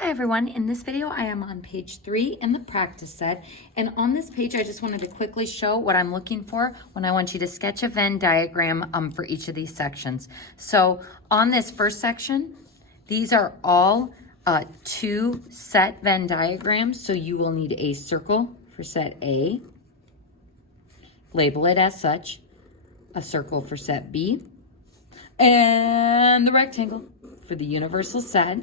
Hi everyone, in this video I am on page 3 in the practice set, and on this page I just wanted to quickly show what I'm looking for when I want you to sketch a Venn diagram for each of these sections. So on this first section, these are all two set Venn diagrams, so you will need a circle for set A, label it as such, a circle for set B, and the rectangle for the universal set.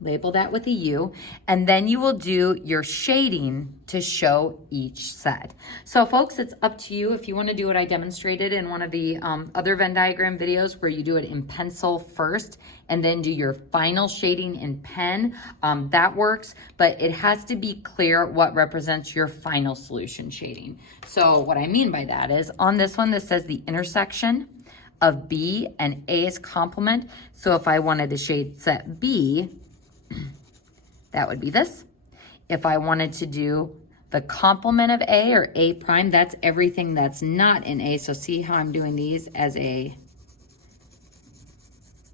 Label that with a U, and then you will do your shading to show each set. So folks, it's up to you if you want to do what I demonstrated in one of the other Venn diagram videos where you do it in pencil first and then do your final shading in pen. That works, but it has to be clear what represents your final solution shading. So what I mean by that is on this one, this says the intersection of B and A's complement. So if I wanted to shade set B, that would be this. If I wanted to do the complement of A or A prime, that's everything that's not in A. So see how I'm doing these as a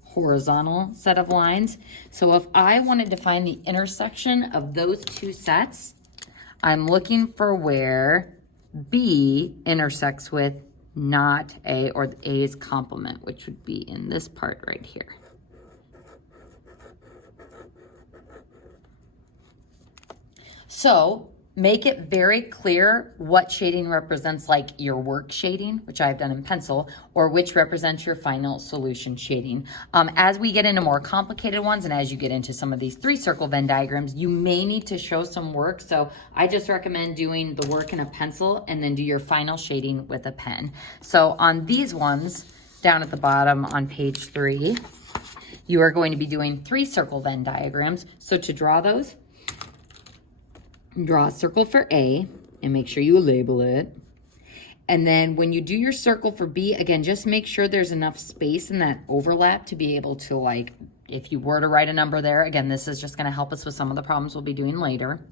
horizontal set of lines. So if I wanted to find the intersection of those two sets, I'm looking for where B intersects with not A or A's complement, which would be in this part right here. So make it very clear what shading represents like your work shading, which I've done in pencil, or which represents your final solution shading. As we get into more complicated ones and as you get into some of these 3-circle Venn diagrams, you may need to show some work. So I just recommend doing the work in a pencil and then do your final shading with a pen. So on these ones, down at the bottom on page 3, you are going to be doing 3-circle Venn diagrams. So to draw those, draw a circle for A and make sure you label it. And then when you do your circle for B, again, just make sure there's enough space in that overlap to be able to, like, if you were to write a number there, again, this is just going to help us with some of the problems we'll be doing later.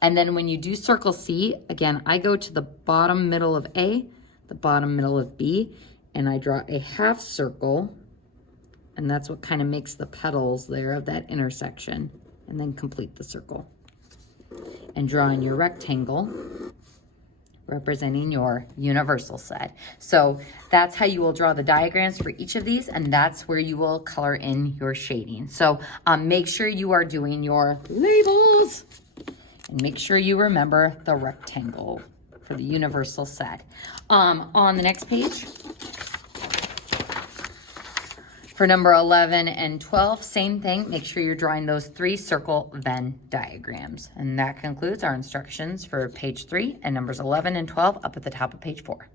And then when you do circle C, again, I go to the bottom middle of A, the bottom middle of B, and I draw a half circle. And that's what kind of makes the petals there of that intersection. And then complete the circle. And draw in your rectangle representing your universal set. So that's how you will draw the diagrams for each of these, and that's where you will color in your shading. So make sure you are doing your labels and make sure you remember the rectangle for the universal set. On the next page, for number 11 and 12, same thing. Make sure you're drawing those 3-circle Venn diagrams. And that concludes our instructions for page 3 and numbers 11 and 12 up at the top of page 4.